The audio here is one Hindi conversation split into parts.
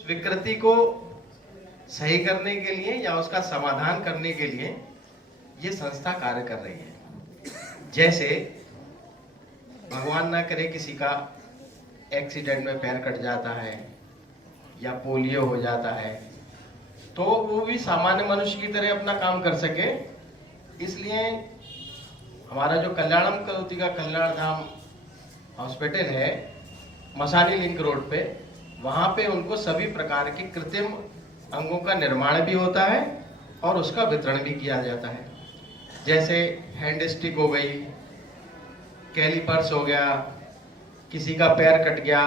विकृति को सही करने के लिए या उसका समाधान करने के लिए ये संस्था कार्य कर रही है। जैसे भगवान ना करे किसी का एक्सीडेंट में पैर कट जाता है या पोलियो हो जाता है, तो वो भी सामान्य मनुष्य की तरह अपना काम कर सके, इसलिए हमारा जो कल्याणम करोति का कल्याण धाम हॉस्पिटल है मसानी लिंक रोड पे, वहाँ पे उनको सभी प्रकार के कृत्रिम अंगों का निर्माण भी होता है और उसका वितरण भी किया जाता है। जैसे हैंड स्टिक हो गई, कैलिपर्स हो गया, किसी का पैर कट गया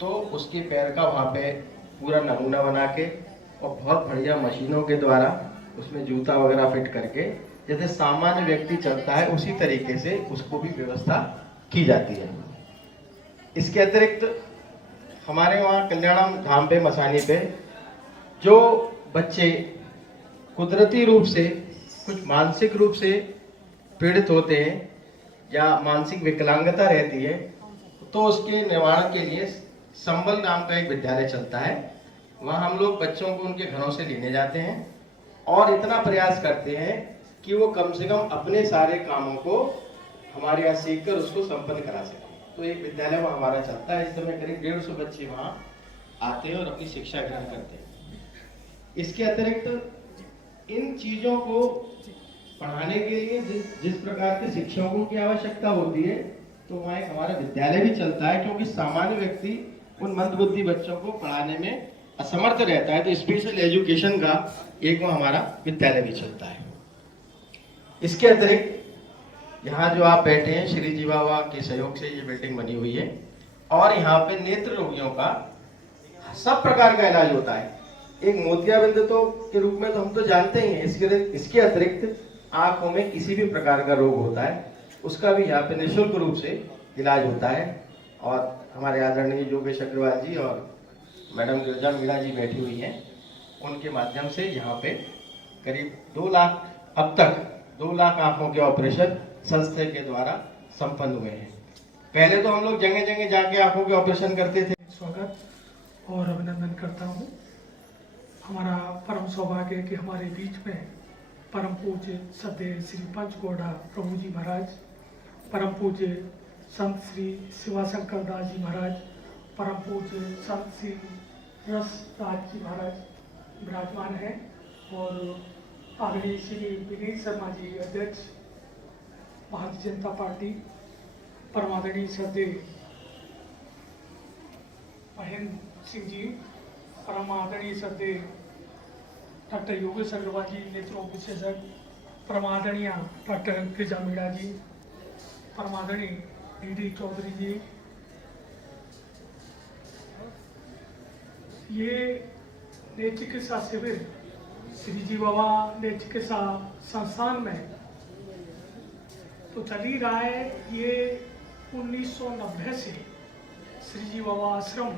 तो उसके पैर का वहाँ पे पूरा नमूना बना के और बहुत बढ़िया मशीनों के द्वारा उसमें जूता वगैरह फिट करके जैसे सामान्य व्यक्ति चलता है उसी तरीके से उसको भी व्यवस्था की जाती है। इसके अतिरिक्त हमारे वहाँ कल्याणम धाम पे मसानी पे जो बच्चे कुदरती रूप से कुछ मानसिक रूप से पीड़ित होते हैं या मानसिक विकलांगता रहती है, तो उसके निवारण के लिए संबल नाम का एक विद्यालय चलता है। वहाँ हम लोग बच्चों को उनके घरों से लेने जाते हैं और इतना प्रयास करते हैं कि वो कम से कम अपने सारे कामों को हमारे यहाँ सीख कर उसको संपन्न करा सकें। तो एक विद्यालय वहाँ हमारा चलता है। इस समय करीब 150 बच्चे वहाँ आते हैं और अपनी शिक्षा ग्रहण करते हैं। इसके अतिरिक्त इन चीज़ों को पढ़ाने के लिए जिस प्रकार के शिक्षकों की आवश्यकता होती है, तो वहाँ एक हमारा विद्यालय भी चलता है, क्योंकि सामान्य व्यक्ति उन मंदबुद्धि बच्चों को पढ़ाने में असमर्थ रहता है, तो स्पेशल एजुकेशन का एक वो हमारा विद्यालय भी चलता है। इसके अतिरिक्त यहाँ जो आप बैठे हैं, श्री जी बाबा के सहयोग से ये बिल्डिंग बनी हुई है और यहाँ पे नेत्र रोगियों का सब प्रकार का इलाज होता है। एक मोतियाबिंद तो के रूप में तो हम तो जानते ही हैं, इसके अतिरिक्त आंखों में किसी भी प्रकार का रोग होता है उसका भी यहाँ पे निःशुल्क रूप से इलाज होता है। और हमारे आदरणीय योगेश अग्रवाल जी और मैडम गिरजा मीणा जी बैठी हुई हैं, उनके माध्यम से यहाँ पे करीब 2 लाख, अब तक 2 लाख आंखों के ऑपरेशन संस्था के द्वारा संपन्न हुए हैं। पहले तो हम लोग जगह जगह जाके आंखों के ऑपरेशन करते थे। स्वागत और अभिनंदन करता हूँ। हमारा परम सौभाग्य है कि हमारे बीच में परम पूज्य सद्य श्री पंचगोड़ा प्रभु जी महाराज, परम पूज्य संत श्री शिवाशंकर दास जी महाराज, परम पूज्य संत श्री रस राज जी महाराज विराजमान हैं और आदरणीय श्री विनीत शर्मा जी अध्यक्ष भारतीय जनता पार्टी, परमादरणीय सद्य महेंद्र सिंह जी, परमादरणीय सद्य डॉक्टर योगेश अग्रवाल जी नेत्रों विशेषज्ञ, परमादरणीय डॉक्टर गिरजा मीणा जी, परमादरणीय डी चौधरी जी। ये नेत्र चिकित्सा शिविर श्री जी बाबा नेत्र चिकित्सा संस्थान में तो चल ही रहा है। ये 1990 से श्री जी बाबा आश्रम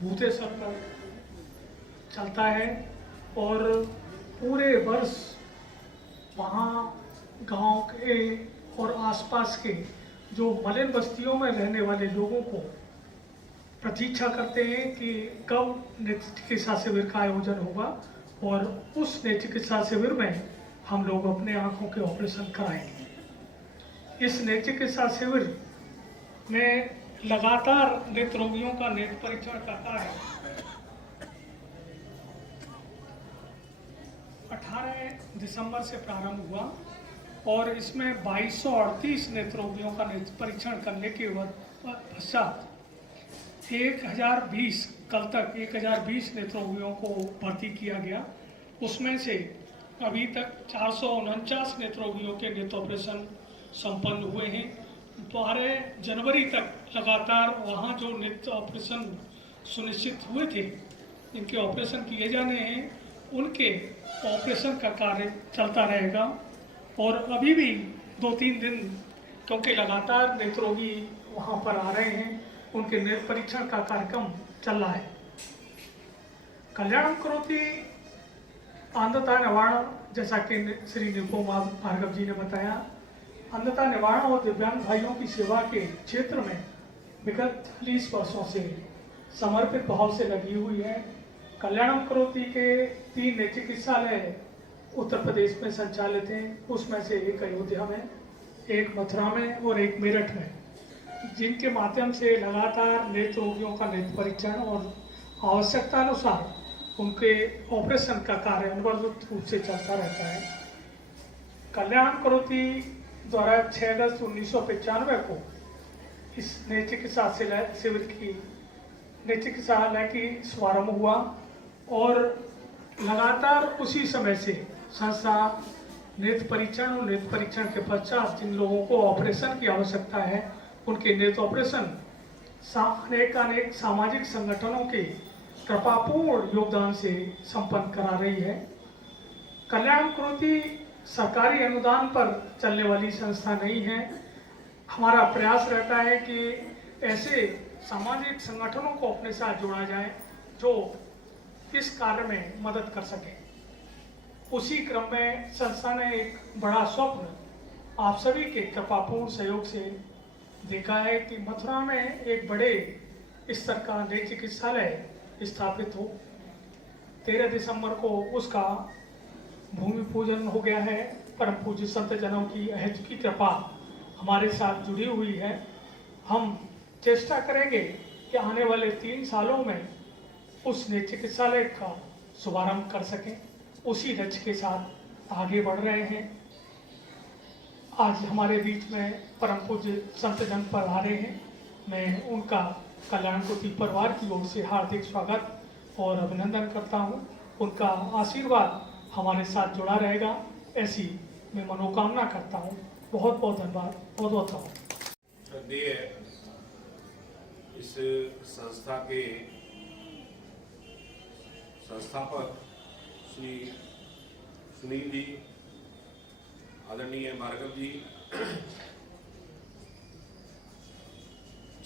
भूतेश्वर पर चलता है और पूरे वर्ष वहाँ गांव के और आसपास के जो मलिन बस्तियों में रहने वाले लोगों को प्रतीक्षा करते हैं कि कब नेत्र चिकित्सा शिविर का आयोजन होगा और उस नेत्र चिकित्सा शिविर में हम लोग अपने आँखों के ऑपरेशन कराएंगे। इस नेत्र चिकित्सा शिविर में लगातार नेत्र रोगियों का नेत्र परीक्षण करता है। 18 दिसंबर से प्रारंभ हुआ और इसमें 2238 नेत्र रोगियों का नेत्र परीक्षण करने के पश्चात 1020 कल तक 1020 नेत्र रोगियों को भर्ती किया गया। उसमें से अभी तक 449 नेत्र रोगियों के नेत्र ऑपरेशन संपन्न हुए हैं। 12 जनवरी तक लगातार वहाँ जो नेत्र ऑपरेशन सुनिश्चित हुए थे, इनके ऑपरेशन किए जाने हैं, उनके ऑपरेशन का कार्य चलता रहेगा। और अभी भी 2-3 दिन, क्योंकि लगातार नेत्र रोगी वहाँ पर आ रहे हैं, उनके नेत्र परीक्षण का कार्यक्रम चल रहा है। कल्याणम करोति अंधता निवारण, जैसा कि श्री निरुपम भार्गव जी ने बताया, अंधता निवारण और दिव्यांग भाइयों की सेवा के क्षेत्र में विगत 40 वर्षों से समर्पित भाव से लगी हुई है। कल्याणम करोति के 3 निजी चिकित्सालय उत्तर प्रदेश में संचालित हैं, उसमें से एक अयोध्या में, एक मथुरा में और एक मेरठ में, जिनके माध्यम से लगातार नेत्र रोगियों का नेत्र परीक्षण और आवश्यकता अनुसार उनके ऑपरेशन का कार्य अनवरत रूप से चलता रहता है। कल्याण करोति द्वारा 6 अगस्त 1995 को इस नेत्र चिकित्सा शिविर की नेत्र चिकित्सालय की शुभारंभ हुआ और लगातार उसी समय से संस्था नेत्र परीक्षण और नेत्र परीक्षण के पश्चात जिन लोगों को ऑपरेशन की आवश्यकता है उनके नेत्र ऑपरेशन अनेक सामाजिक संगठनों के कृपापूर्ण योगदान से संपन्न करा रही है। कल्याण करोति सरकारी अनुदान पर चलने वाली संस्था नहीं है। हमारा प्रयास रहता है कि ऐसे सामाजिक संगठनों को अपने साथ जोड़ा जाए जो इस कार्य में मदद कर सके। उसी क्रम में संस्था ने एक बड़ा स्वप्न आप सभी के कृपापूर्ण सहयोग से देखा है कि मथुरा में एक बड़े स्तर का नेत्र चिकित्सालय स्थापित हो। 13 दिसंबर को उसका भूमि पूजन हो गया है। परम पूज्य संत जनों की अहज की कृपा हमारे साथ जुड़ी हुई है। हम चेष्टा करेंगे कि आने वाले 3 सालों में उस नेत्र चिकित्सालय का शुभारंभ कर सकें। उसी लक्ष्य के साथ आगे बढ़ रहे हैं। आज हमारे बीच में परम पूज्य संत जन पर आ रहे हैं। मैं उनका कल्याण करोति परिवार की ओर से हार्दिक स्वागत और अभिनंदन करता हूं। उनका आशीर्वाद हमारे साथ जुड़ा रहेगा, ऐसी मैं मनोकामना करता हूं। बहुत बहुत धन्यवाद, बहुत बहुत धन्यवाद। इस संस्था के संस्थापक श्री सुनील जी, आदरणीय भार्गव जी,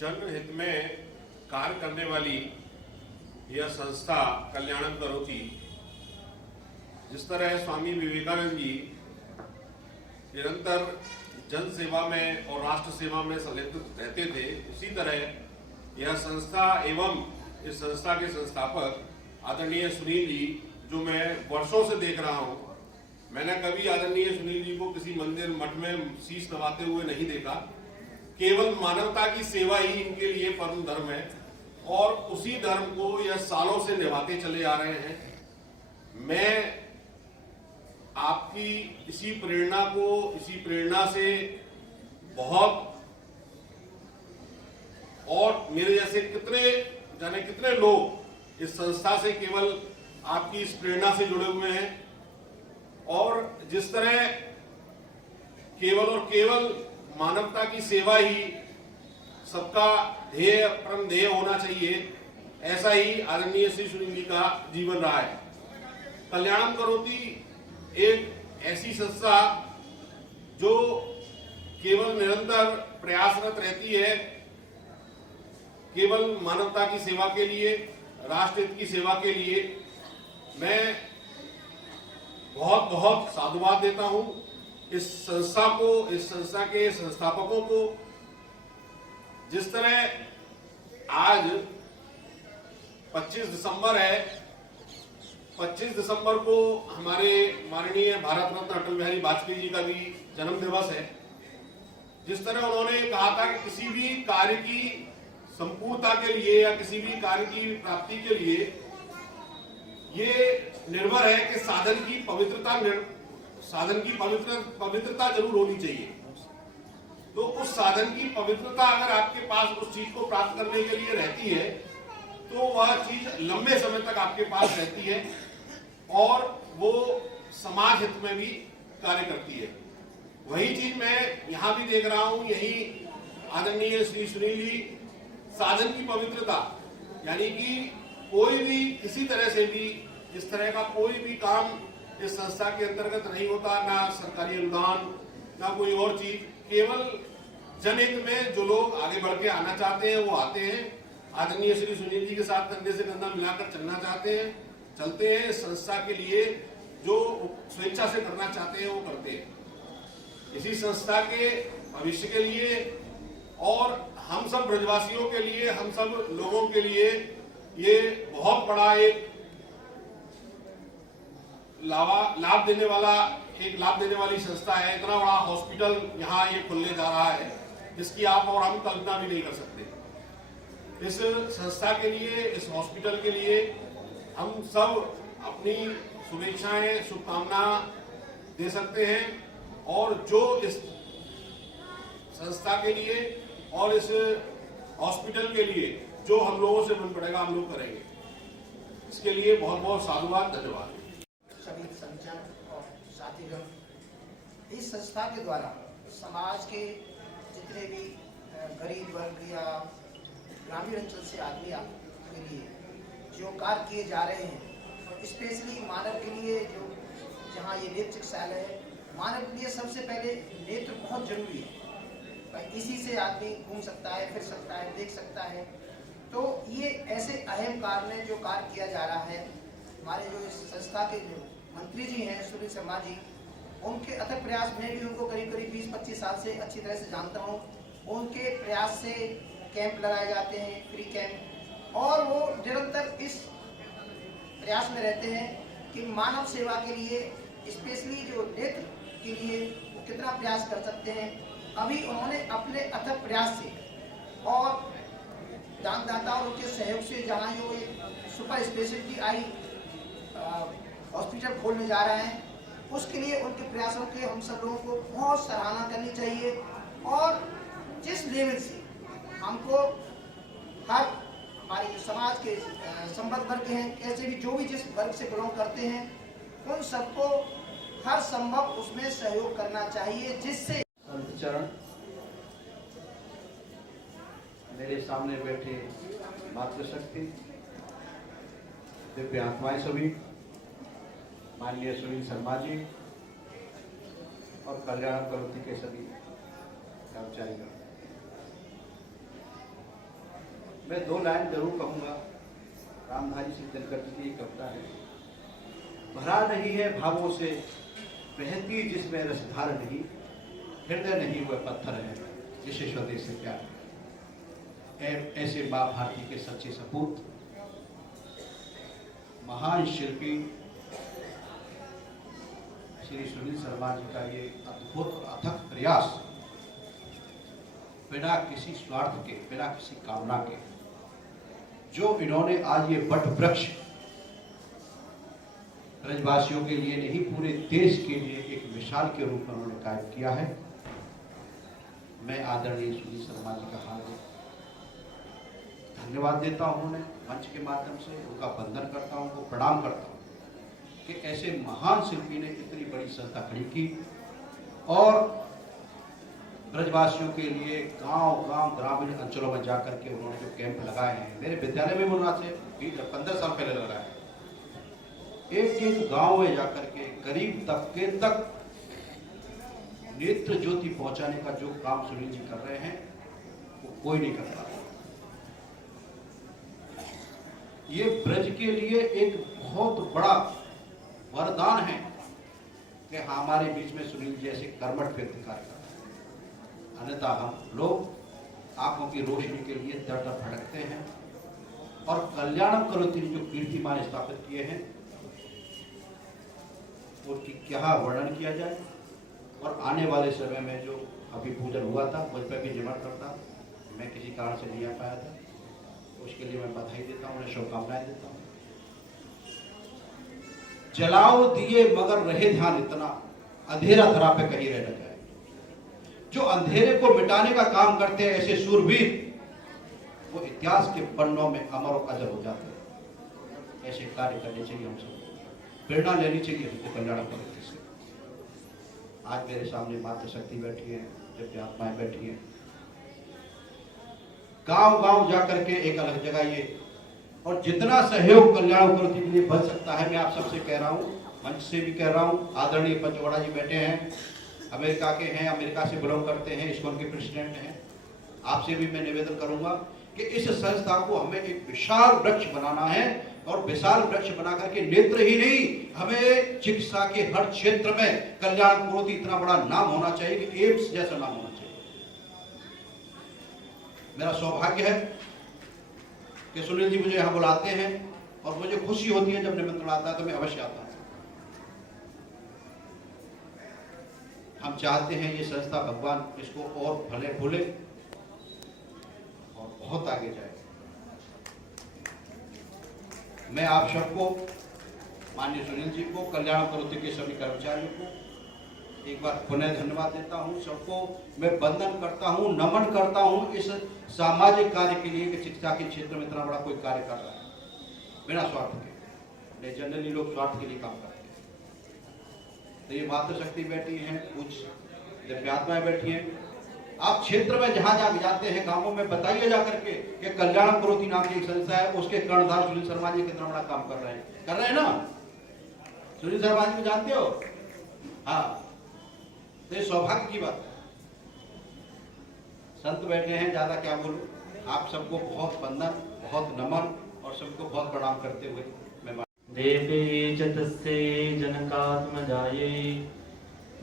जनहित में कार्य करने वाली यह संस्था कल्याणम करोति, जिस तरह स्वामी विवेकानंद जी निरंतर जन सेवा में और राष्ट्र सेवा में संलिप्त रहते थे, उसी तरह यह संस्था एवं इस संस्था के संस्थापक आदरणीय सुनील जी, जो मैं वर्षों से देख रहा हूं, मैंने कभी आदरणीय सुनील जी को किसी मंदिर मठ में शीश नवाते हुए नहीं देखा। केवल मानवता की सेवा ही इनके लिए परम धर्म है और उसी धर्म को यह सालों से निभाते चले आ रहे हैं। मैं आपकी इसी प्रेरणा से बहुत, और मेरे जैसे कितने लोग इस संस्था से केवल आपकी इस प्रेरणा से जुड़े हुए हैं। और जिस तरह केवल और केवल मानवता की सेवा ही सबका ध्येय, परम ध्येय होना चाहिए, ऐसा ही आदरणीय श्री सुनील जी का जीवन रहा है। कल्याणम करोति एक ऐसी संस्था जो केवल निरंतर प्रयासरत रहती है, केवल मानवता की सेवा के लिए, राष्ट्र हित की सेवा के लिए। मैं बहुत बहुत साधुवाद देता हूं इस संस्था को, इस संस्था के संस्थापकों को। जिस तरह आज 25 दिसंबर है, 25 दिसंबर को हमारे माननीय भारत रत्न अटल बिहारी वाजपेयी जी का भी जन्म दिवस है। जिस तरह उन्होंने कहा था कि किसी भी कार्य की संपूर्णता के लिए या किसी भी कार्य की प्राप्ति के लिए ये निर्भर है कि साधन की पवित्रता जरूर होनी चाहिए। तो उस साधन की पवित्रता अगर आपके पास उस चीज को प्राप्त करने के लिए रहती है तो वह चीज लंबे समय तक आपके पास रहती है और वो समाज हित में भी कार्य करती है। वही चीज मैं यहां भी देख रहा हूं। यही आदरणीय श्री सुनील जी, साधन की पवित्रता, यानी कि कोई भी किसी तरह से भी इस तरह का कोई भी काम इस संस्था के अंतर्गत नहीं होता, ना सरकारी अनुदान, ना कोई और चीज। केवल जनहित में जो लोग आगे बढ़ के आना चाहते हैं वो आते हैं, आदरणीय श्री सुनील जी के साथ कंधे से कंधा मिलाकर चलना चाहते हैं, चलते हैं। संस्था के लिए जो स्वेच्छा से करना चाहते हैं वो करते हैं। इसी संस्था के भविष्य के लिए और हम सब ब्रजवासियों के लिए, हम सब लोगों के लिए ये बहुत बड़ा एक लाभ देने वाली संस्था है। इतना बड़ा हॉस्पिटल यहाँ ये खुलने जा रहा है जिसकी आप और हम कल्पना भी नहीं कर सकते। इस संस्था के लिए, इस हॉस्पिटल के लिए हम सब अपनी शुभेच्छाएं, शुभकामना दे सकते हैं और जो इस संस्था के लिए और इस हॉस्पिटल के लिए जो हम लोगों से बन पड़ेगा हम लोग करेंगे। इसके लिए बहुत बहुत साधुवाद, धन्यवाद। सभी संजन और साथीगण, इस संस्था के द्वारा समाज के जितने भी गरीब वर्ग या ग्रामीण अंचल से आदमी के लिए जो कार्य किए जा रहे हैं, स्पेशली मानव के लिए, जो जहाँ ये नेत्र चिकित्सालय है, मानव के लिए सबसे पहले नेत्र बहुत जरूरी है। इसी से आदमी घूम सकता है, फिर सकता है, देख सकता है। तो ये ऐसे अहम कार्य में जो कार्य किया जा रहा है, हमारे जो इस संस्था के जो मंत्री जी हैं सुनील शर्मा जी, उनके अथक प्रयास में भी उनको करीब 20-25 साल से अच्छी तरह से जानता हूँ। उनके प्रयास से कैंप लगाए जाते हैं, फ्री कैंप, और वो निरंतर इस प्रयास में रहते हैं कि मानव सेवा के लिए, स्पेशली जो नेत्र के लिए, वो कितना प्रयास कर सकते हैं। अभी उन्होंने अपने अथक प्रयास से और दानदाता और उनके सहयोग से जहाँ जो एक सुपर स्पेशलिटी आई हॉस्पिटल खोलने जा रहे हैं, उसके लिए उनके प्रयासों के हम सब लोगों को बहुत सराहना करनी चाहिए। और जिस लेवल से हमको हर हमारे जो समाज के संबद्ध वर्ग हैं, कैसे भी जो भी जिस वर्ग से बिलोंग करते हैं, उन सबको हर संभव उसमें सहयोग करना चाहिए, जिससे चरण, मेरे सामने बैठे मातृशक्ति, दिव्य आत्माएं सभी, माननीय सुनील शर्मा जी और कल्याण करोति के सभी कर्मचारीगण, मैं 2 लाइन जरूर कहूंगा। रामधारी सिंह दिनकर जी की कविता है, भरा नहीं है भावों से बहती जिसमें रसधार नहीं, हृदय नहीं हुए पत्थर है जिसे स्वदेश से प्यार है। ऐसे मां भारती के सच्चे सपूत, महान शिल्पी श्री सुनील शर्मा जी का ये अद्भुत और अथक प्रयास, बिना किसी स्वार्थ के, बिना किसी कामना के, जो इन्होंने आज ये वट वृक्ष ब्रजवासियों के लिए नहीं, पूरे देश के लिए एक मिसाल के रूप में उन्होंने कायम किया है। मैं आदरणीय सुनील शर्मा जी का हार्दिक धन्यवाद देता हूं। उन्हें मंच के माध्यम से उनका वंदन करता हूं, उनको प्रणाम करता हूं कि ऐसे महान शिल्पी ने इतनी बड़ी संस्था खड़ी की और ब्रजवासियों के लिए गांव-गांव ग्रामीण अंचलों में जाकर के उन्होंने जो कैंप लगाए हैं, मेरे विद्यालय में उन्होंने से 15 साल पहले लगाए, एक गांव में जाकर के गरीब तबके तक नेत्र ज्योति पहुंचाने का जो काम सुनील जी कर रहे हैं, वो कोई नहीं कर रहा। ये ब्रज के लिए एक बहुत बड़ा वरदान है कि हमारे बीच में सुनील जैसे कर्मठ व्यक्ति कार्य कर रहे हैं। अन्यथा हम लोग आंखों की रोशनी के लिए दर दर भटकते हैं और कल्याण करोति जो कीर्तिमान स्थापित किए हैं, उसकी क्या वर्णन किया जाए। और आने वाले समय में जो अभी पूजन हुआ था, मुझ पर भी निमंत्रण करता, मैं किसी कारण से नहीं आ पाया था, उसके लिए मैं बधाई देता हूँ, उन्हें शुभकामनाएं देता हूँ। जलाओ दिए मगर रहे ध्यान इतना, अंधेरा धरा पे कहीं रह न जाए। जो अंधेरे को मिटाने का काम करते हैं ऐसे सूरवीर, वो इतिहास के पन्नों में अमर और अजर हो जाते हैं। ऐसे कार्य करने चाहिए, हम सब प्रेरणा लेनी चाहिए हमको कल्याण करोति से। आज मेरे सामने मातृशक्ति बैठी है, दिव्य आत्माएं बैठी हैं, गांव-गांव जाकर के एक अलग जगह ये, और जितना सहयोग कल्याण करोति के लिए बन सकता है, मैं आप सबसे कह रहा हूँ, मंच से भी कह रहा हूँ। आदरणीय पंचवड़ा जी बैठे हैं, अमेरिका के हैं, अमेरिका से बिलोंग करते हैं, इस्कॉन के प्रेसिडेंट हैं। आपसे भी मैं निवेदन करूंगा कि इस संस्था को हमें एक विशाल वृक्ष बनाना है, और विशाल वृक्ष बना करके नेत्र ही नहीं, हमें चिकित्सा के हर क्षेत्र में कल्याण करोति इतना बड़ा नाम होना चाहिए कि एम्स जैसा नाम होना चाहिए। मेरा सौभाग्य है कि सुनील जी मुझे यहाँ बुलाते हैं और मुझे खुशी होती है जब निमंत्रण आता है तो मैं अवश्य आता हूँ। हम चाहते हैं ये संस्था भगवान इसको और भले भूले और बहुत आगे जाए। मैं आप सबको, माननीय सुनील जी को, कल्याण करोति के सभी कर्मचारियों को एक बार पुनः धन्यवाद देता हूं। सबको मैं वंदन करता हूं, नमन करता हूं इस सामाजिक कार्य के लिए कि शिक्षा के क्षेत्र में इतना बड़ा कोई कार्य कर रहा है बिना स्वार्थ के। जनरली लोग स्वार्थ के लिए काम करते हैं। तो ये मातृशक्ति बैठी हैं, कुछ दिव्यात्माएं बैठी हैं। आप क्षेत्र में जहां जहां जाते हैं, गांवों में बताइए जा करके कि कल्याण करोति नाम की एक संस्था है, उसके कर्णधार सुनील शर्मा जी कितना बड़ा काम कर रहे हैं ना। सुनील शर्मा जी को जानते हो? हाँ, तो ये सौभाग्य की बात है। संत बैठे हैं, ज्यादा क्या बोलूं। आप सबको बहुत वंदन, बहुत नमन और सबको बहुत प्रणाम करते हुए मैं देवे च तस्यै जनकात्मजायै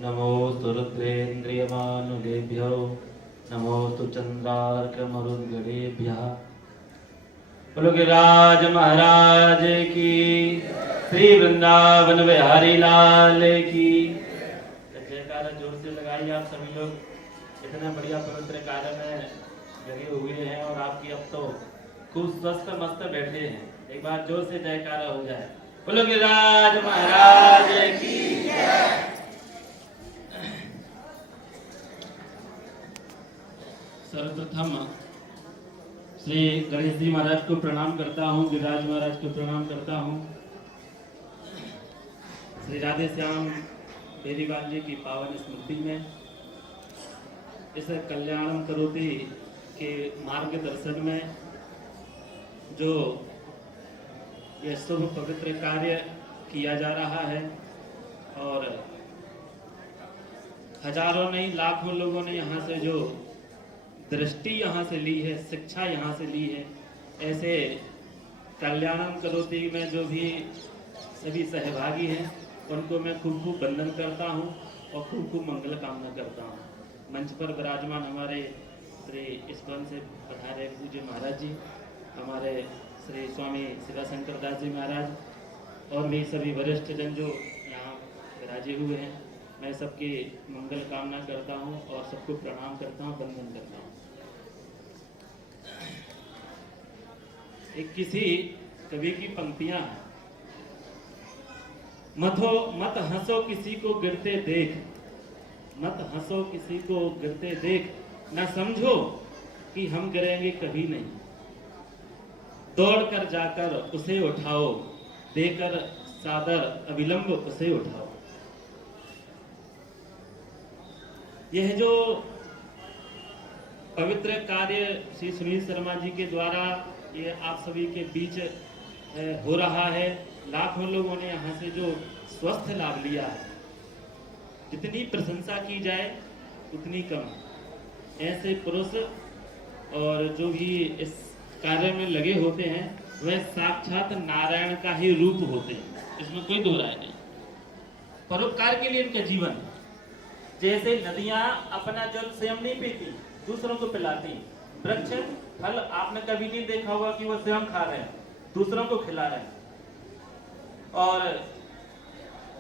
नमोस्तु रुद्रेन्द्रियमानुलेभ्यो नमोस्तु चंद्रार्कमरुद्गणेभ्यः। बोलो गिरिराज महाराज की, श्री वृंदावन बिहारी लाल की जयकारा जोर से लगाइए आप सभी लोग। इतना बढ़िया पवित्र कार्य में लगे हुए हैं और आपकी अब तो खूब स्वस्थ मस्त बैठे हैं। एक बार जोर से जयकारा हो जाए। बोलो गिरिराज महाराज की जय। सर्वप्रथम श्री गणेश जी महाराज को प्रणाम करता हूँ, गिरिराज महाराज को प्रणाम करता हूँ। श्री राधे श्याम बेरीवाल जी की पावन स्मृति में इस कल्याणम करोति के मार्गदर्शन में जो यह शुभ पवित्र कार्य किया जा रहा है और हजारों नहीं लाखों लोगों ने यहाँ से जो दृष्टि यहाँ से ली है, शिक्षा यहाँ से ली है, ऐसे कल्याणम करोति में जो भी सभी सहभागी हैं उनको मैं खूब खूब वंदन करता हूँ और खूब खूब मंगल कामना करता हूँ। मंच पर विराजमान हमारे श्री इस्कॉन से पधारे पूज्य महाराज जी, हमारे श्री स्वामी शिवाशंकर दास जी महाराज और भी सभी वरिष्ठ जन जो यहाँ विराजे हुए हैं, मैं सबकी मंगल कामना करता हूँ और सबको प्रणाम करता हूँ, वंदन करता हूँ। एक किसी कवि की पंक्तियां हैं, मत हंसो किसी को गिरते देख, मत हंसो किसी को गिरते देख, न समझो कि हम गिरेंगे कभी नहीं, दौड़ कर जाकर उसे उठाओ, देकर सादर अविलंब उसे उठाओ। यह जो पवित्र कार्य श्री सुनील शर्मा जी के द्वारा ये आप सभी के बीच हो रहा है, लाखों लोगों ने यहाँ से जो स्वस्थ लाभ लिया है, जितनी प्रशंसा की जाए उतनी कम। ऐसे पुरुष और जो भी इस कार्य में लगे होते हैं वह साक्षात नारायण का ही रूप होते हैं, इसमें कोई दो राय नहीं। परोपकार के लिए इनका जीवन, जैसे नदियां अपना जल स्वयं नहीं पीती, दूसरों को पिलाती, वृक्ष फल आपने कभी नहीं देखा होगा कि वो स्वयं खा रहे हैं, दूसरों को खिला रहे हैं। और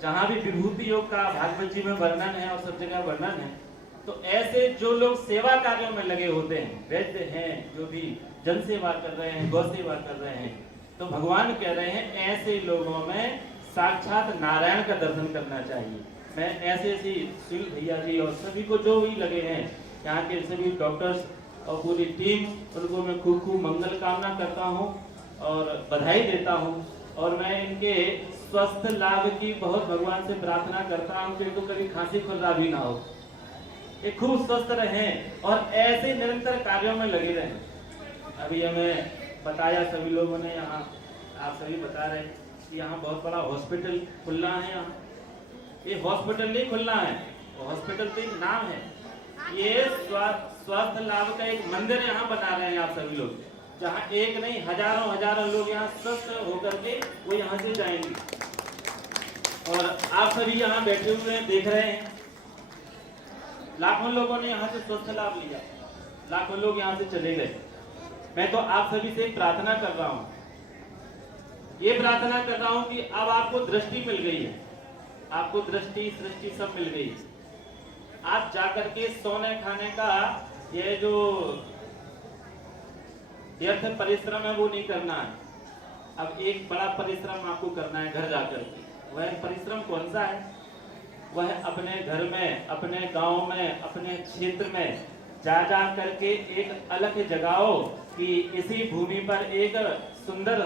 जहां भी विभूति योग का भागवत जी में वर्णन है और सब जगह वर्णन है, तो ऐसे जो लोग सेवा कार्यों में लगे होते हैं, वैद्य हैं, जो भी जन सेवा कर रहे हैं, गौ सेवा कर रहे हैं, तो भगवान कह रहे हैं ऐसे लोगों में साक्षात नारायण का दर्शन करना चाहिए। मैं ऐसे सुनील भैया जी और सभी को जो भी लगे हैं, यहाँ के सभी डॉक्टर्स और पूरी टीम, उनको मैं खूब खूब मंगल कामना करता हूँ और बधाई देता हूँ। और मैं इनके स्वस्थ लाभ की बहुत भगवान से प्रार्थना करता हूँ कि इनको कभी खांसी खुर्रा भी ना हो, ये खूब स्वस्थ रहें और ऐसे निरंतर कार्यों में लगे रहें। अभी हमें बताया सभी लोगों ने, यहाँ आप सभी बता रहे कि यहाँ बहुत बड़ा हॉस्पिटल खुलना है। यहाँ ये हॉस्पिटल नहीं खुलना है, हॉस्पिटल तो एक नाम है, ये स्वास्थ्य लाभ का एक मंदिर यहाँ बना रहे हैं आप सभी लोग, जहाँ एक नहीं हजारों लोग यहाँ स्वस्थ होकर के वो यहाँ से जाएंगे। और आप सभी यहाँ बैठे हुए हैं, देख रहे हैं, लाखों लोगों ने यहाँ से स्वस्थ लाभ लिया, लाखों लोग यहाँ से चले गए। मैं तो आप सभी से प्रार्थना कर रहा हूं, ये प्रार्थना कर रहा हूं कि अब आपको दृष्टि मिल गई है, आपको दृष्टि सृष्टि सब मिल गई। आप जाकर के सोने खाने का ये जो व्यर्थ परिश्रम है वो नहीं करना है। अब एक बड़ा परिश्रम आपको करना है घर जाकर के। वह परिश्रम कौन सा है? वह अपने घर में, अपने गांव में, अपने क्षेत्र में जा करके एक अलग जगाओ कि इसी भूमि पर एक सुंदर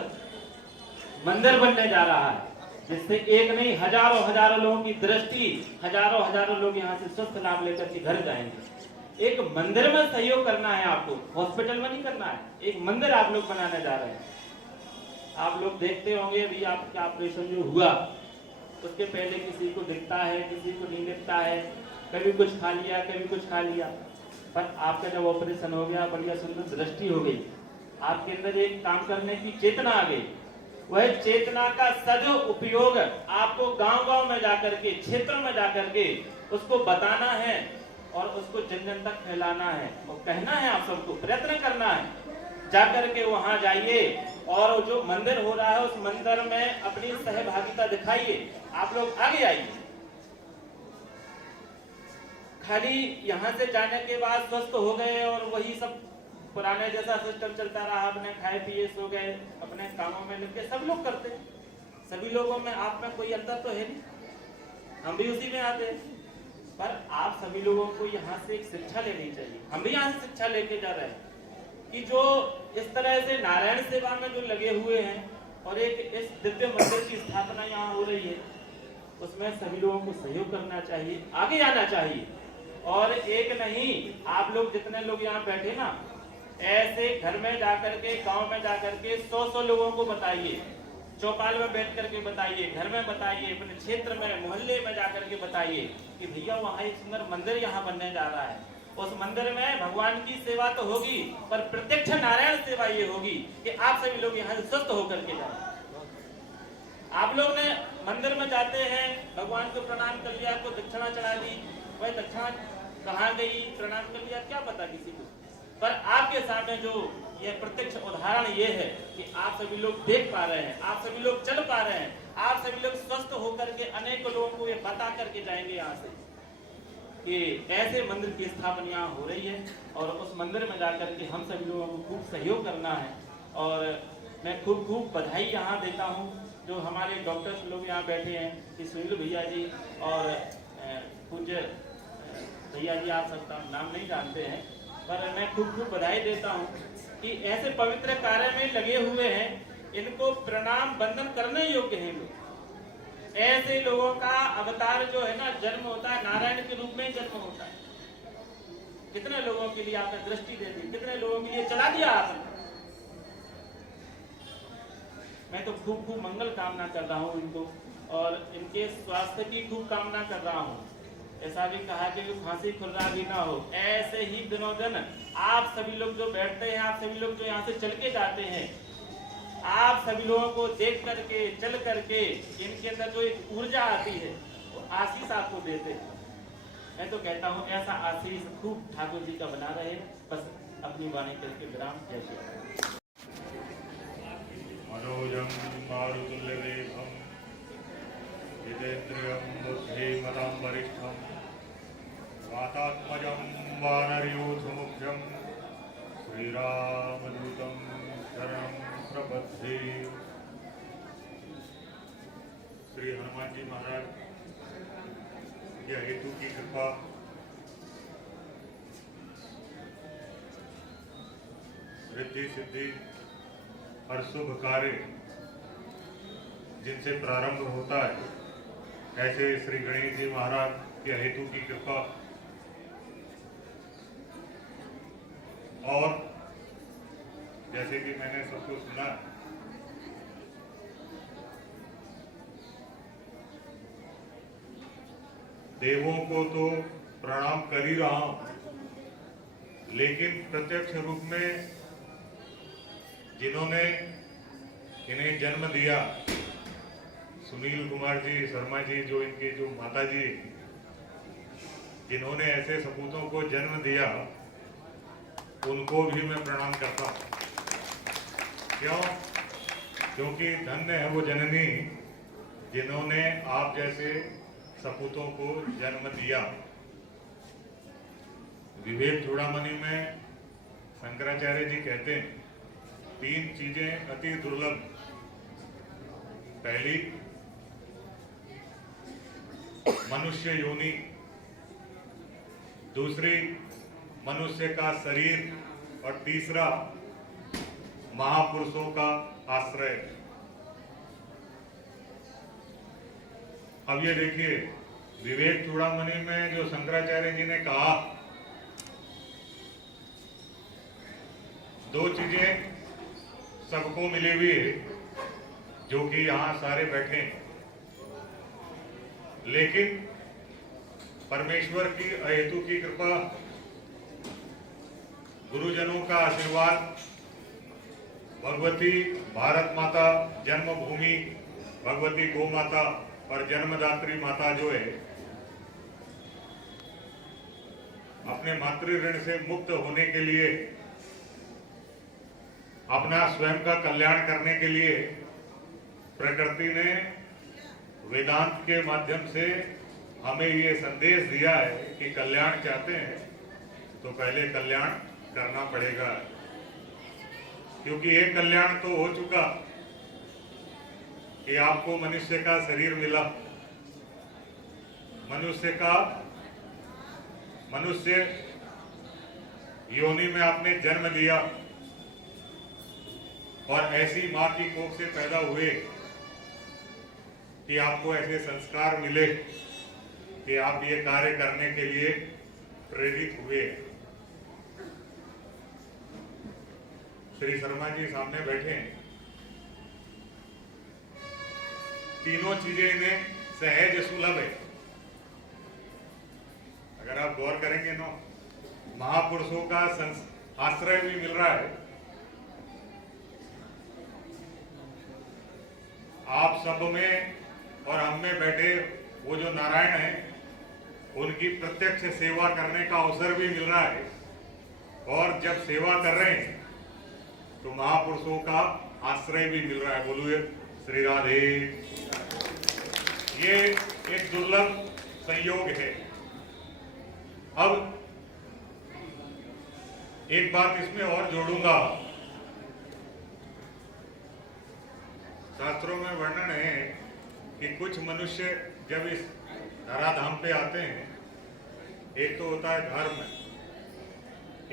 मंदिर बनने जा रहा है, जिससे एक नहीं हजारों लोगों की दृष्टि, हजारों लोग यहाँ से स्वस्थ लाभ लेकर के घर जाएंगे। एक मंदिर में सहयोग करना है आपको, हॉस्पिटल में नहीं करना है। एक मंदिर आप लोग बनाने जा रहे हैं। आप लोग देखते होंगे अभी आपका ऑपरेशन जो हुआ उसके पहले किसी को दिखता है, किसी को नहीं दिखता है, कभी कुछ खा लिया, कभी कुछ खा लिया, पर आपका जब ऑपरेशन हो गया, बढ़िया सुंदर दृष्टि हो गई, आपके अंदर एक काम करने की चेतना आ गई। वह चेतना का सदुपयोग आपको गांव-गांव में जाकर के, क्षेत्र में जाकर के उसको बताना है और उसको जन जन तक फैलाना है और कहना है। आप सबको प्रयत्न करना है, जाकर के वहां जाइए और जो मंदिर हो रहा है उस मंदिर में अपनी सहभागिता दिखाइए। आप लोग आगे आइए। खाली यहाँ से जाने के बाद स्वस्थ हो गए और वही सब पुराने जैसा सिस्टम चलता रहा, अपने खाए पिए सो गए, अपने कामों में लग गए, सब लोग करते हैं। सभी लोगों में आप में कोई अंतर तो है नहीं, हम भी उसी में आते हैं। पर आप सभी लोगों को यहाँ से एक शिक्षा लेनी चाहिए। हम भी यहाँ से शिक्षा लेके जा रहे हैं कि जो इस तरह से नारायण सेवा में जो लगे हुए हैं और एक इस दिव्य मंदिर की स्थापना यहाँ हो रही है, उसमें सभी लोगों को सहयोग करना चाहिए, आगे आना चाहिए। और एक नहीं, आप लोग जितने लोग यहाँ बैठे ना, ऐसे घर में जाकर के, गांव में जाकर के 100 लोगों को बताइए, चौपाल में बैठ करके बताइए, घर में बताइए, अपने क्षेत्र में, मोहल्ले में जाकर के बताइए कि भैया वहाँ एक सुंदर मंदिर यहाँ बनने जा रहा है। उस मंदिर में भगवान की सेवा तो होगी, पर प्रत्यक्ष नारायण सेवा ये होगी कि आप सभी लोग यहाँ से स्वस्थ होकर के जाए। आप लोग ने मंदिर में जाते हैं, भगवान को प्रणाम कर लिया, आपको दक्षिणा चढ़ा दी, वह दक्षिणा कहाँ गई, प्रणाम कर लिया, क्या पता किसी को। पर आपके सामने जो ये प्रत्यक्ष उदाहरण ये है कि आप सभी लोग देख पा रहे हैं, आप सभी लोग चल पा रहे हैं, आप सभी लोग स्वस्थ होकर के अनेक लोगों को ये बता करके जाएंगे यहाँ से कि ऐसे मंदिर की स्थापना यहाँ हो रही है। और उस मंदिर में जाकर के हम सभी लोगों को खूब सहयोग करना है। और मैं खूब बधाई यहाँ देता हूँ जो हमारे डॉक्टर्स लोग यहाँ बैठे हैं कि सुनील भैया जी और पूज्य भैया जी, आप सबका नाम नहीं जानते हैं, पर मैं खूब बधाई देता हूँ कि ऐसे पवित्र कार्य में लगे हुए हैं। इनको प्रणाम वंदन करने योग्य हैं लोग। ऐसे लोगों का अवतार जो है ना, जन्म होता है नारायण के रूप में जन्म होता है। कितने लोगों के लिए आपने दृष्टि दे दी, कितने लोगों के लिए चला दिया आपने। मैं तो खूब मंगल कामना कर रहा हूँ इनको और इनके स्वास्थ्य की खूब कामना कर रहा हूँ। ऐसा भी कहा कि फांसी खुर्रा भी ना हो। ऐसे ही दिनों दिन आप सभी लोग जो बैठते हैं, आप सभी लोग जो यहाँ से चल के जाते हैं, आप सभी लोगों को देख करके, चल करके इनके अंदर जो एक ऊर्जा आती है वो आशीष आपको देते हैं। मैं तो कहता हूँ ऐसा आशीष खूब ठाकुर जी का बना रहे। बस अपनी वाणी करके विराम। जय श्री राम। मनोजं मारुतुल्यवेगं जितेन्द्रियं बुद्धिमतां वरिष्ठं वातात्मजं वानरयूथमुख्यं श्रीरामदूतं शरणं प्रपद्ये। श्री हनुमान जी महाराज यह हेतु की कृपा रिद्धि सिद्धि और शुभ कार्य जिनसे प्रारंभ होता है, ऐसे श्री गणेश जी महाराज के हेतु की कृपा और जैसे कि मैंने सबको सुना, देवों को तो प्रणाम कर ही रहा हूं, लेकिन प्रत्यक्ष रूप में जिन्होंने इन्हें जन्म दिया, सुनील कुमार जी शर्मा जी, जो इनके जो माता जी, जिन्होंने ऐसे सपूतों को जन्म दिया, उनको भी मैं प्रणाम करता हूं। क्यों? क्योंकि धन्य है वो जननी जिन्होंने आप जैसे सपूतों को जन्म दिया। विवेक चूड़ामणि में शंकराचार्य जी कहते हैं 3 चीजें अति दुर्लभ। पहली, मनुष्य योनि। दूसरी, मनुष्य का शरीर। और तीसरा, महापुरुषों का आश्रय। अब ये देखिए, विवेक चूड़ामणि में जो शंकराचार्य जी ने कहा, 2 चीजें सबको मिली हुई है जो कि यहां सारे बैठे हैं, लेकिन परमेश्वर की अहेतु की कृपा, गुरुजनों का आशीर्वाद, भगवती भारत माता जन्मभूमि, भगवती गौ माता और जन्मदात्री माता जो है, अपने मातृ ऋण से मुक्त होने के लिए, अपना स्वयं का कल्याण करने के लिए प्रकृति ने वेदांत के माध्यम से हमें ये संदेश दिया है कि कल्याण चाहते हैं तो पहले कल्याण करना पड़ेगा। क्योंकि एक कल्याण तो हो चुका कि आपको मनुष्य का शरीर मिला, मनुष्य योनि में आपने जन्म लिया और ऐसी मां की कोख से पैदा हुए कि आपको ऐसे संस्कार मिले कि आप ये कार्य करने के लिए प्रेरित हुए। श्री शर्मा जी सामने बैठे हैं। तीनों चीजें इन्हें सहज सुलभ है। अगर आप गौर करेंगे ना, महापुरुषों का आश्रय भी मिल रहा है। आप सब में और हम में बैठे वो जो नारायण हैं, उनकी प्रत्यक्ष सेवा करने का अवसर भी मिल रहा है। और जब सेवा कर रहे हैं तो महापुरुषों का आश्रय भी मिल रहा है। बोलिए श्री राधे। ये एक दुर्लभ संयोग है। अब एक बात इसमें और जोड़ूंगा। शास्त्रों में वर्णन है कि कुछ मनुष्य जब इस धराधाम पे आते हैं, एक तो होता है धर्म,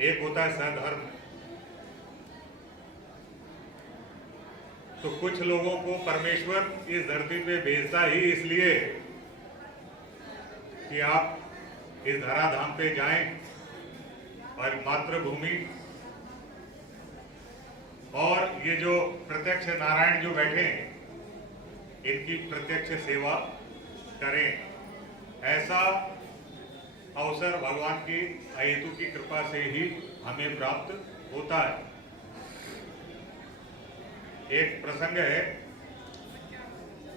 एक होता है सधर्म। तो कुछ लोगों को परमेश्वर इस धरती पे भेजता ही इसलिए कि आप इस धराधाम पे जाएं और मातृभूमि और ये जो प्रत्यक्ष नारायण जो बैठे हैं, इनकी प्रत्यक्ष सेवा करें। ऐसा अवसर भगवान की अहेतु की कृपा से ही हमें प्राप्त होता है। एक प्रसंग है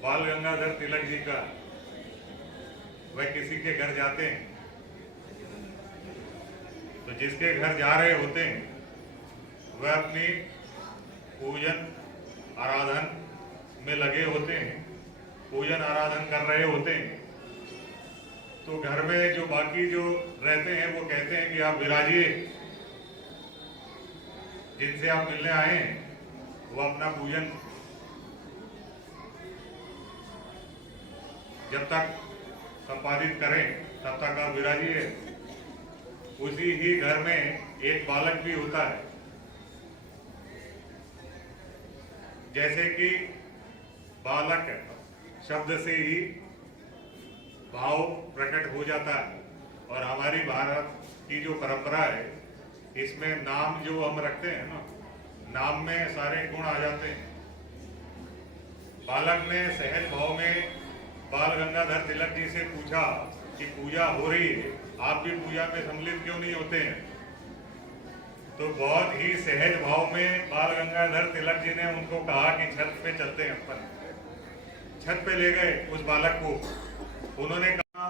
बाल गंगाधर तिलक जी का। वह किसी के घर जाते हैं, तो जिसके घर जा रहे होते हैं वह अपनी पूजन आराधन में लगे होते हैं, पूजन आराधन कर रहे होते हैं। तो घर में जो बाकी जो रहते हैं वो कहते हैं कि आप विराजिए, जिनसे आप मिलने आए हैं वो अपना पूजन जब तक संपादित करें तब तक आप विराजिए। उसी ही घर में एक बालक भी होता है। जैसे कि बालक शब्द से ही भाव प्रकट हो जाता है। और हमारी भारत की जो परंपरा है, इसमें नाम जो हम रखते हैं ना, नाम में सारे गुण आ जाते हैं। बालक ने सहज भाव में बाल गंगाधर तिलक जी से पूछा कि पूजा हो रही है, आप भी पूजा में सम्मिलित क्यों नहीं होते हैं? तो बहुत ही सहज भाव में बाल गंगाधर तिलक जी ने उनको कहा कि छत पे चलते हैं अपन। छत पे ले गए उस बालक को। उन्होंने कहा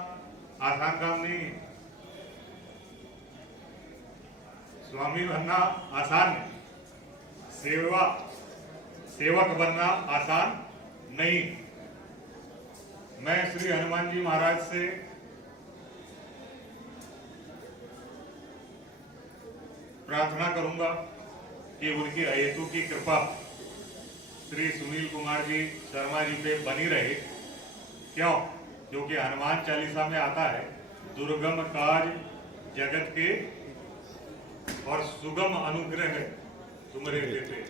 आसान काम नहीं है, स्वामी बनना आसान है, सेवा सेवक बनना आसान नहीं। मैं श्री हनुमान जी महाराज से प्रार्थना करूंगा कि उनकी अहेतु की कृपा श्री सुनील कुमार जी शर्मा जी पे बनी रहे। क्यों? क्योंकि हनुमान चालीसा में आता है, दुर्गम काज जगत के और सुगम अनुग्रह तुमरे देते।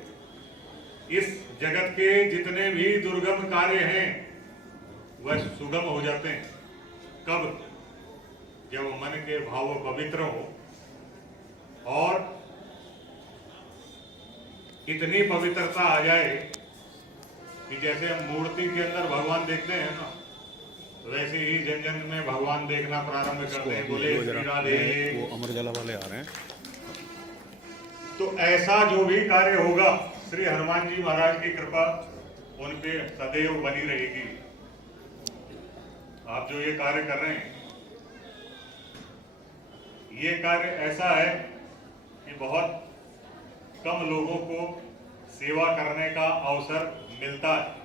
इस जगत के जितने भी दुर्गम कार्य हैं वह सुगम हो जाते हैं। कब? जब मन के भाव पवित्र हो और इतनी पवित्रता आ जाए कि जैसे हम मूर्ति के अंदर भगवान देखते हैं ना, वैसे ही जन जन में भगवान देखना प्रारंभ करते हैं। बोले श्री राधे। वो अमर जला वाले आ रहे हैं। तो ऐसा जो भी कार्य होगा, श्री हनुमान जी महाराज की कृपा उन पे सदैव बनी रहेगी। आप जो ये कार्य कर रहे हैं, ये कार्य ऐसा है कि बहुत कम लोगों को सेवा करने का अवसर मिलता है।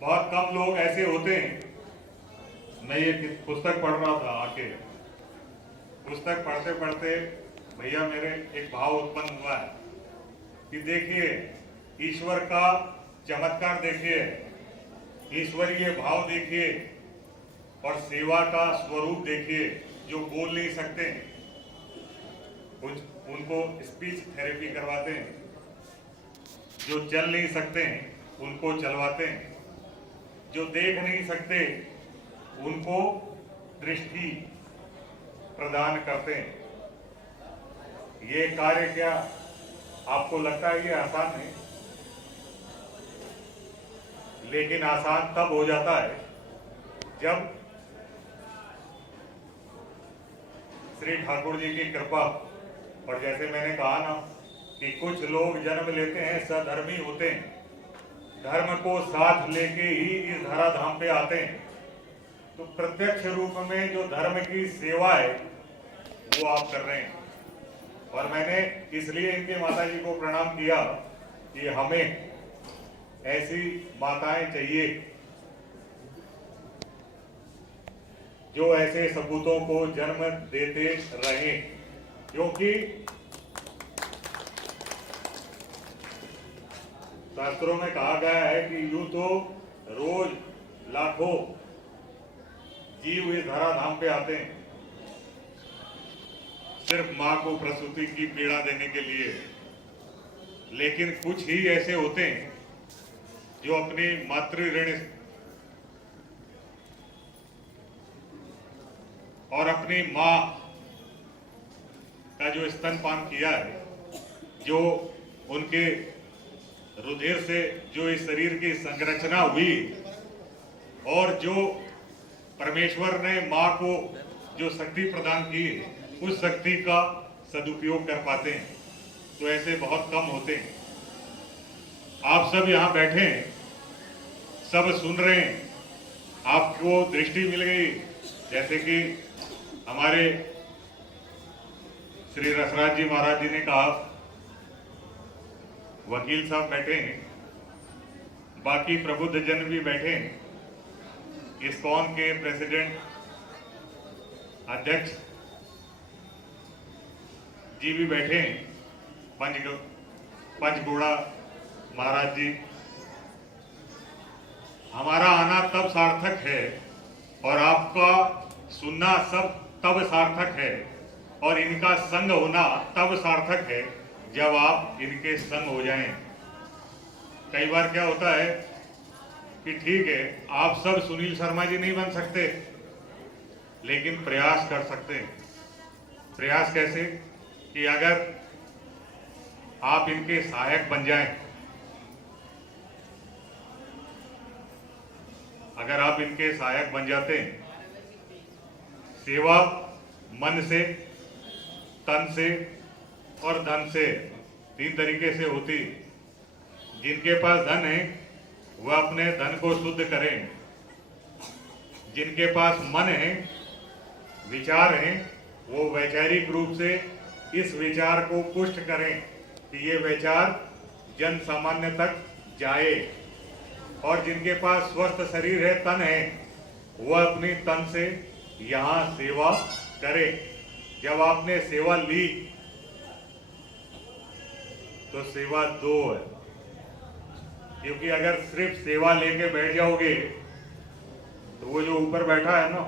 बहुत कम लोग ऐसे होते हैं। मैं ये पुस्तक पढ़ रहा था, आके पुस्तक पढ़ते पढ़ते भैया मेरे एक भाव उत्पन्न हुआ है कि देखिए ईश्वर का चमत्कार देखिए, ईश्वरीय भाव देखिए और सेवा का स्वरूप देखिए। जो बोल नहीं सकते उनको स्पीच थेरेपी करवाते हैं, जो चल नहीं सकते उनको चलवाते हैं, जो देख नहीं सकते उनको दृष्टि प्रदान करते हैं। ये कार्य क्या आपको लगता है ये आसान है? लेकिन आसान तब हो जाता है जब श्री ठाकुर जी की कृपा, और जैसे मैंने कहा ना कि कुछ लोग जन्म लेते हैं सधर्मी होते हैं, धर्म को साथ लेके ही इस धराधाम पे आते हैं। तो प्रत्यक्ष रूप में जो धर्म की सेवा है वो आप कर रहे हैं। और मैंने इसलिए इनके माता जी को प्रणाम किया कि हमें ऐसी माताएं चाहिए जो ऐसे सपूतों को जन्म देते रहे। क्योंकि शास्त्रों में कहा गया है कि यूं तो रोज लाखों जीव इस धराधाम पे आते हैं सिर्फ मां को प्रसूति की पीड़ा देने के लिए, लेकिन कुछ ही ऐसे होते हैं जो अपनी मातृ ऋण और अपनी मां का जो स्तनपान किया है, जो उनके रुधिर से जो इस शरीर की संरचना हुई और जो परमेश्वर ने मां को जो शक्ति प्रदान की, उस शक्ति का सदुपयोग कर पाते हैं। तो ऐसे बहुत कम होते हैं। आप सब यहाँ बैठे हैं, सब सुन रहे हैं, आपको दृष्टि मिल गई। जैसे कि हमारे श्री रसराज जी महाराज जी ने कहा, वकील साहब बैठे हैं, बाकी प्रबुद्ध जन भी बैठे हैं, इस्कॉन के प्रेसिडेंट अध्यक्ष जी भी बैठे हैं, पंचगोड़ा महाराज जी। हमारा आना तब सार्थक है और आपका सुनना सब तब सार्थक है और इनका संग होना तब सार्थक है जब आप इनके संग हो जाएं। कई बार क्या होता है कि ठीक है आप सब सुनील शर्मा जी नहीं बन सकते, लेकिन प्रयास कर सकते हैं। प्रयास कैसे? कि अगर आप इनके सहायक बन जाएं, अगर आप इनके सहायक बन जाते हैं, सेवा मन से, तन से और धन से, 3 तरीके से होती। जिनके पास धन है वह अपने धन को शुद्ध करें, जिनके पास मन है, विचार है, वो वैचारिक रूप से इस विचार को पुष्ट करें कि ये विचार जन सामान्य तक जाए और जिनके पास स्वस्थ शरीर है, तन है, वह अपनी तन से यहाँ सेवा करे। जब आपने सेवा ली तो सेवा दो है, क्योंकि अगर सिर्फ सेवा लेके बैठ जाओगे तो वो जो ऊपर बैठा है ना,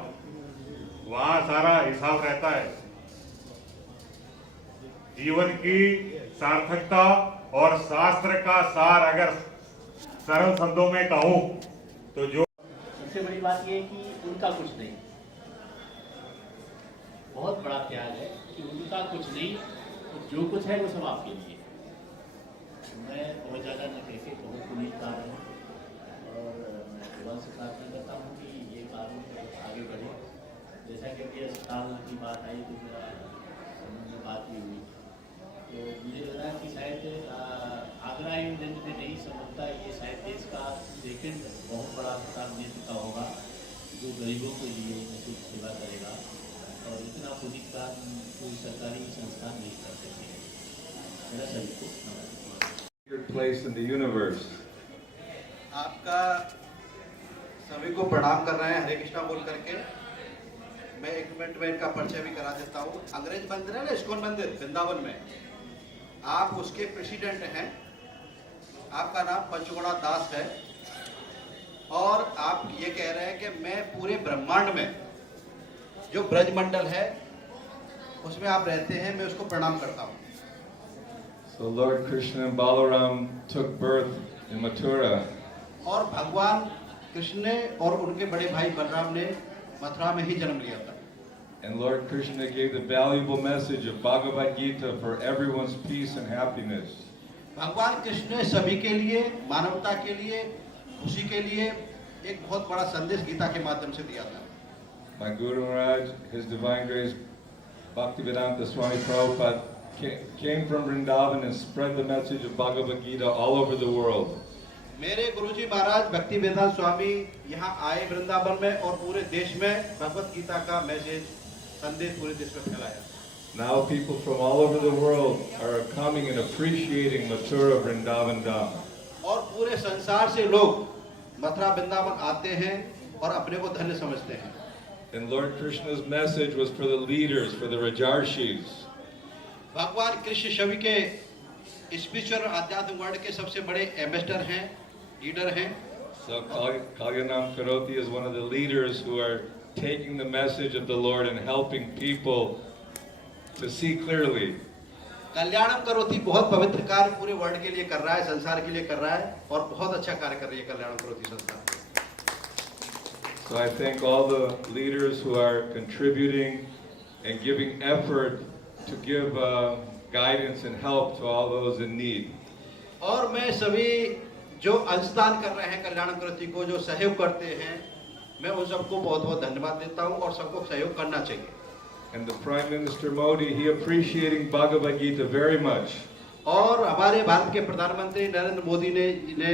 वहां सारा हिसाब रहता है। जीवन की सार्थकता और शास्त्र का सार अगर सरल शब्दों में कहूं तो जो सबसे बड़ी बात यह है कि उनका कुछ नहीं, बहुत बड़ा त्याग है कि उनका कुछ नहीं, तो जो कुछ है वो सब आपके लिए। मैं बहुत ज़्यादा न कह के बहुत पुनीत कार्य हूँ और मैं भगवान से प्रार्थना करता हूँ कि ये कार्य आगे बढ़े। जैसा कि अभी अस्पताल की बात आई तो मेरा में बात भी हुई, तो मुझे लगा कि शायद आगरा यूनियन में नहीं समझता, ये शायद देश का सेकंड बहुत बड़ा अस्पताल मिल चुका होगा जो गरीबों के लिए निःशुल्क सेवा करेगा, और इतना पुनीत कार्य कोई सरकारी संस्थान नहीं कर सकती। मेरा सभी को नमस्कार। place in the universe. आपका सभी को प्रणाम कर रहे हैं हरे कृष्णा बोल करके। मैं एक मिनट में इनका परिचय भी करा देता हूँ। अंग्रेज मंदिर है ना, इस्कॉन मंदिर वृंदावन में, आप उसके प्रेसिडेंट हैं। आपका नाम पंचगोड़ा दास है और आप ये कह रहे हैं कि मैं पूरे ब्रह्मांड में जो ब्रजमंडल है उसमें आप रहते हैं, मैं उसको प्रणाम करता हूँ। So Lord Krishna and Balaram took birth in Mathura. और भगवान कृष्ण ने और उनके बड़े भाई बलराम ने मथुरा में ही जन्म लिया था। And Lord Krishna gave the valuable message of Bhagavad Gita for everyone's peace and happiness. भगवान कृष्ण ने सभी के लिए, मानवता के लिए, खुशी के लिए एक बहुत बड़ा संदेश गीता के माध्यम से दिया था। My Guru Maharaj, His Divine Grace Bhaktivedanta Swami Prabhupada came from Vrindavan and spread the message of Bhagavad Gita all over the world. मेरे गुरुजी महाराज भक्ति वेदांत स्वामी यहाँ आए वृंदावन में और पूरे देश में भगवत गीता का मैसेज, संदेश पूरे देश में फैलाया। Now people from all over the world are coming and appreciating Mathura Vrindavan Dham. और पूरे संसार से लोग मथुरा वृंदावन आते हैं और अपने को धन्य समझते हैं। And Lord Krishna's message was for the leaders, for the Rajarshis. भगवान कृष्ण सभी के स्पिरिचुअल आध्यात्मिक वर्ल्ड के सबसे बड़े एम्बेसडर हैं, लीडर हैं। So Kalyanam Karoti is one of the leaders who are taking the message of the Lord and helping people to see clearly. कल्याणम करोति बहुत पवित्र कार्य पूरे वर्ल्ड के लिए कर रहा है, संसार के लिए कर रहा है और बहुत अच्छा कार्य कर रही है कल्याणम करोति संस्था। So I thank all the leaders who are contributing and giving effort to give guidance and help to all those in need. और मैं सभी जो अंशदान कर रहे हैं कल्याणम करोति को, जो सहयोग करते हैं, मैं उन सबको बहुत बहुत धन्यवाद देता हूं और सबको सहयोग करना चाहिए। And the Prime Minister Modi, he appreciating Bhagavad Gita very much. और हमारे भारत के प्रधानमंत्री नरेंद्र मोदी ने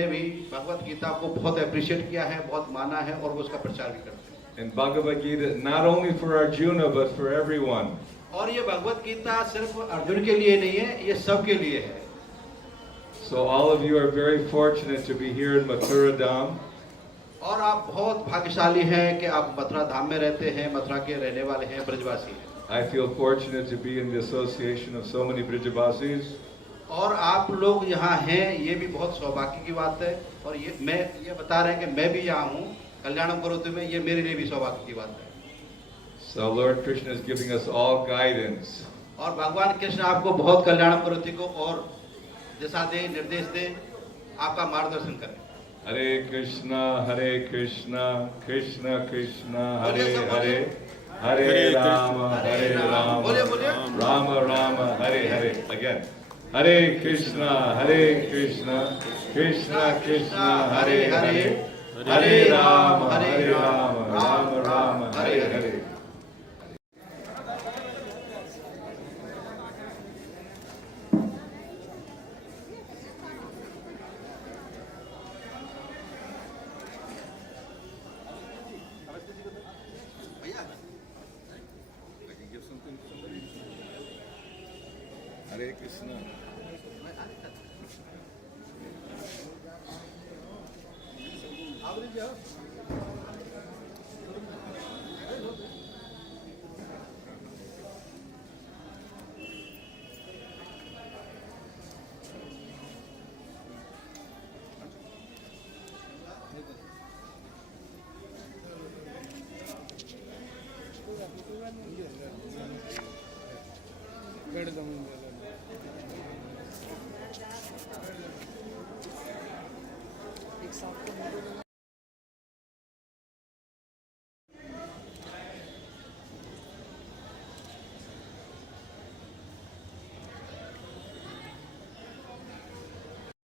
भी भगवत गीता को बहुत अप्रिशिएट किया है, बहुत माना है और वो उसका प्रचार भी करते हैं। And Bhagavad Gita not only for Arjuna but for everyone. और ये भगवत गीता सिर्फ अर्जुन के लिए नहीं है, ये सब के लिए है। So all of you are very fortunate to be here in Mathura Dham. और आप बहुत भाग्यशाली हैं कि आप मथुरा धाम में रहते हैं, मथुरा के रहने वाले हैं, ब्रजवासी हैं। I feel fortunate to be in the association of so many Brajavasis. और आप लोग यहाँ हैं, ये भी बहुत सौभाग्य की बात है। और मैं ये बता रहे हैं कि मैं भी यहाँ हूँ कल्याणम करोति में, ये मेरे लिए भी सौभाग्य की बात है। So Lord Krishna is giving us all guidance. और भगवान कृष्ण आपको बहुत कल्याणम करोति को और दिशा दे, निर्देश दे, आपका मार्गदर्शन करें। Hare Krishna, Krishna Krishna, Hare Hare, Hare Rama, Rama Rama, Hare Hare. Again. Hare Krishna, Krishna Krishna, Hare Hare, Hare Rama, Rama Rama, Hare Hare. Hare Krishna. Bed